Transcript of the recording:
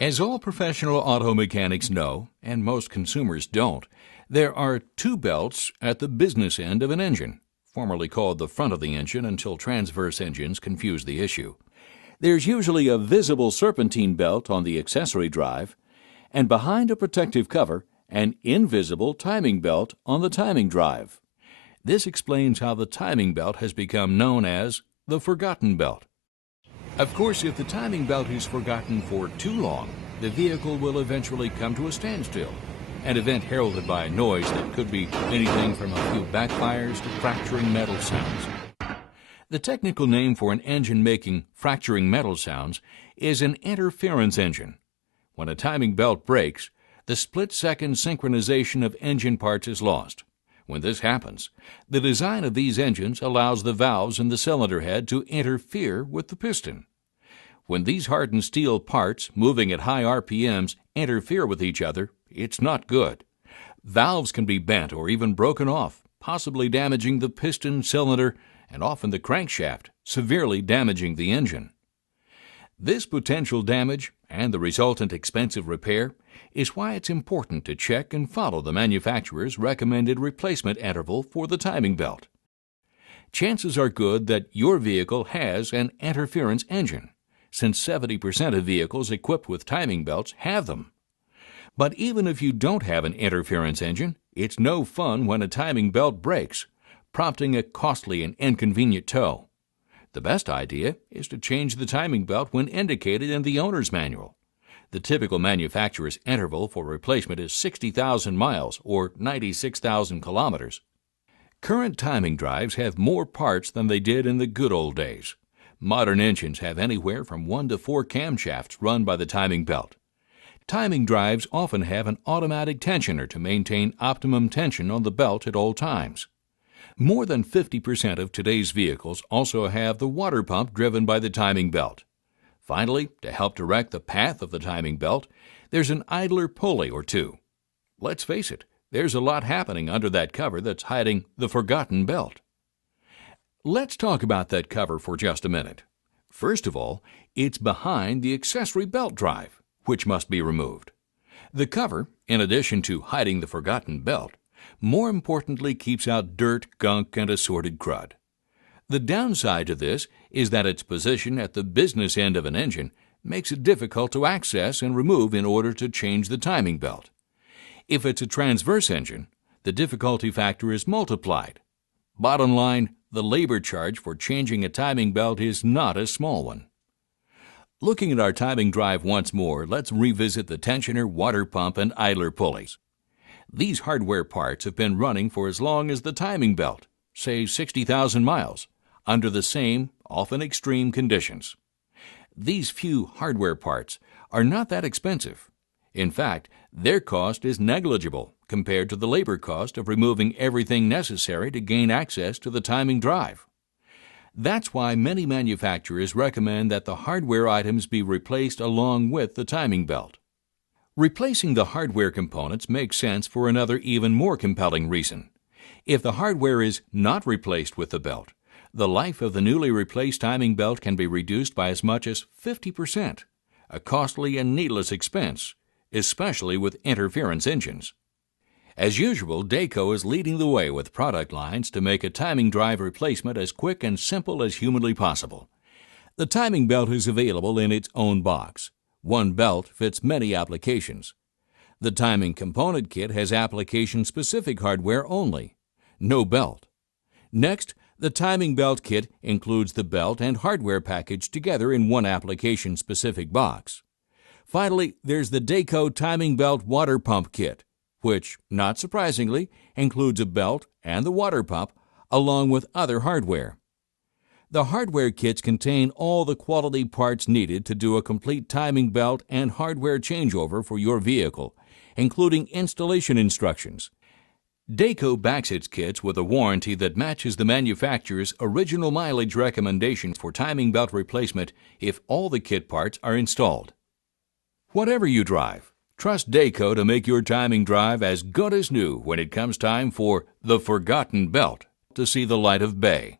As all professional auto mechanics know, and most consumers don't, there are two belts at the business end of an engine, formerly called the front of the engine until transverse engines confused the issue. There's usually a visible serpentine belt on the accessory drive, and behind a protective cover, an invisible timing belt on the timing drive. This explains how the timing belt has become known as the forgotten belt. Of course, if the timing belt is forgotten for too long, the vehicle will eventually come to a standstill, an event heralded by a noise that could be anything from a few backfires to fracturing metal sounds. The technical name for an engine making fracturing metal sounds is an interference engine. When a timing belt breaks, the split-second synchronization of engine parts is lost. When this happens, the design of these engines allows the valves in the cylinder head to interfere with the piston. When these hardened steel parts, moving at high RPMs, interfere with each other, it's not good. Valves can be bent or even broken off, possibly damaging the piston, cylinder, and often the crankshaft, severely damaging the engine. This potential damage and the resultant expensive repair is why it's important to check and follow the manufacturer's recommended replacement interval for the timing belt. Chances are good that your vehicle has an interference engine, since 70% of vehicles equipped with timing belts have them. But even if you don't have an interference engine, it's no fun when a timing belt breaks, prompting a costly and inconvenient tow. The best idea is to change the timing belt when indicated in the owner's manual. The typical manufacturer's interval for replacement is 60,000 miles or 96,000 kilometers. Current timing drives have more parts than they did in the good old days. Modern engines have anywhere from 1 to 4 camshafts run by the timing belt. Timing drives often have an automatic tensioner to maintain optimum tension on the belt at all times. More than 50% of today's vehicles also have the water pump driven by the timing belt. Finally, to help direct the path of the timing belt, there's an idler pulley or two. Let's face it, there's a lot happening under that cover that's hiding the forgotten belt. Let's talk about that cover for just a minute. First of all, it's behind the accessory belt drive, which must be removed. The cover, in addition to hiding the forgotten belt, more importantly keeps out dirt, gunk, and assorted crud. The downside to this is that its position at the business end of an engine makes it difficult to access and remove in order to change the timing belt. If it's a transverse engine, the difficulty factor is multiplied. Bottom line, the labor charge for changing a timing belt is not a small one. Looking at our timing drive once more, let's revisit the tensioner, water pump, and idler pulleys. These hardware parts have been running for as long as the timing belt, say 60,000 miles, under the same, often extreme conditions. These few hardware parts are not that expensive. In fact, their cost is negligible compared to the labor cost of removing everything necessary to gain access to the timing drive. That's why many manufacturers recommend that the hardware items be replaced along with the timing belt. Replacing the hardware components makes sense for another even more compelling reason. If the hardware is not replaced with the belt, the life of the newly replaced timing belt can be reduced by as much as 50%, a costly and needless expense, especially with interference engines. As usual, Dayco is leading the way with product lines to make a timing drive replacement as quick and simple as humanly possible. The timing belt is available in its own box. One belt fits many applications. The timing component kit has application-specific hardware only. No belt. Next, the timing belt kit includes the belt and hardware package together in one application-specific box. Finally, there's the Dayco timing belt water pump kit, which, not surprisingly, includes a belt and the water pump, along with other hardware. The hardware kits contain all the quality parts needed to do a complete timing belt and hardware changeover for your vehicle, including installation instructions. Dayco backs its kits with a warranty that matches the manufacturer's original mileage recommendations for timing belt replacement if all the kit parts are installed. Whatever you drive, trust Dayco to make your timing drive as good as new when it comes time for the forgotten belt to see the light of day.